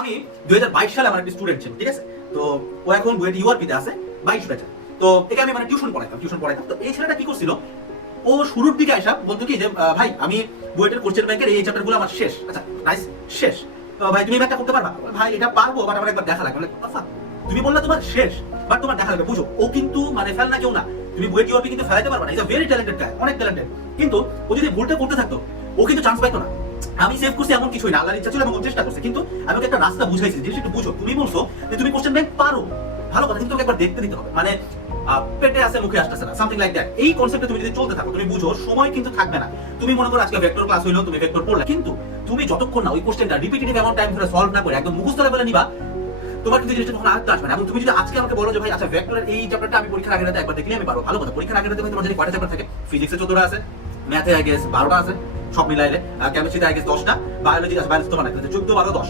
আমি 2022 সালে আমার একটা স্টুডেন্ট ছিল, ঠিক আছে? তো ও এখন বুয়েট ইউআরপিতে আছে 22 ব্যাচে। তো একে আমি মানে টিউশন পড়াইতাম। তো এই ছেলেটা কি করছিল, ও শুরুর দিকে আইসা বলতো কি যে ভাই আমি বুয়েটের কোশ্চেন ব্যাংকের এই চ্যাপ্টারগুলো আমার শেষ। আচ্ছা নাইস, শেষ। তো ভাই তুমি ব্যাংকটা করতে পারবা? ভাই এটা পারবো, বাট আমার একবার দেখা লাগবে। আচ্ছা তুমি বললে তোমার শেষ, বাট তোমার দেখা লাগবে। বুঝো ও কিন্তু মানে ফেল না কেউ না, তুমি বুয়েট ইউআরপি কিন্তু ফেলাইতে পারবা না। ইজ আ ভেরি ট্যালেন্টেড গাই, অনেক ট্যালেন্টেড। কিন্তু ও যদি ভুলটা করতে থাকতো ও কিন্তু চান্স পাইতো না। আমি সেভ করছি এমন কিছুই না, আল্লাহর ইচ্ছা ছিল এবং ও চেষ্টা করছে। কিন্তু আমি ওকে একটা রাস্তা বুঝাইছি, জিনিসটা একটু বুঝো। তুমি বলছো যে তুমি কোশ্চেন ব্যাংক পারো, ভালো কথা, কিন্তু তোকে একবার দেখতে দিতে হবে। মানে পেটে আছে মুখে আসতেছে না, সামথিং লাইক দ্যাট। এই কনসেপ্টে তুমি যদি চলতে থাকো, তুমি বুঝো সময় কিন্তু থাকবে না। তুমি মনে করো আজকে ভেক্টর ক্লাস হইলো, তুমি ভেক্টর পড়লে, কিন্তু তুমি যতক্ষণ না ওই কোশ্চেনটা রিপিটেটিভ অ্যামাউন্ট টাইম ধরে সলভ না করে একদম মুখস্থ লেভেলে নিবা, তোমার কিন্তু জিনিসটা তখন আয়ত্তে আসবে না। এবং তুমি যদি আজকে আমাকে বলো যে ভাই আচ্ছা ভেক্টরের এই চ্যাপ্টারটা আমি পরীক্ষার আগে রাতে একবার দেখলে আমি পারবো, ভালো কথা। পরীক্ষার আগে রাতে তোমার যদি কয়টা চ্যাপ্টার থাকে? ফিজিক্সে 14টা আছে, ম্যাথে আই গেস 12টা আছে, সব মিলাইলে, কেমিস্ট্রিতে আই গেস 10টা, বায়োলজি আছে, বায়োলজি তো মানে 14 12 10।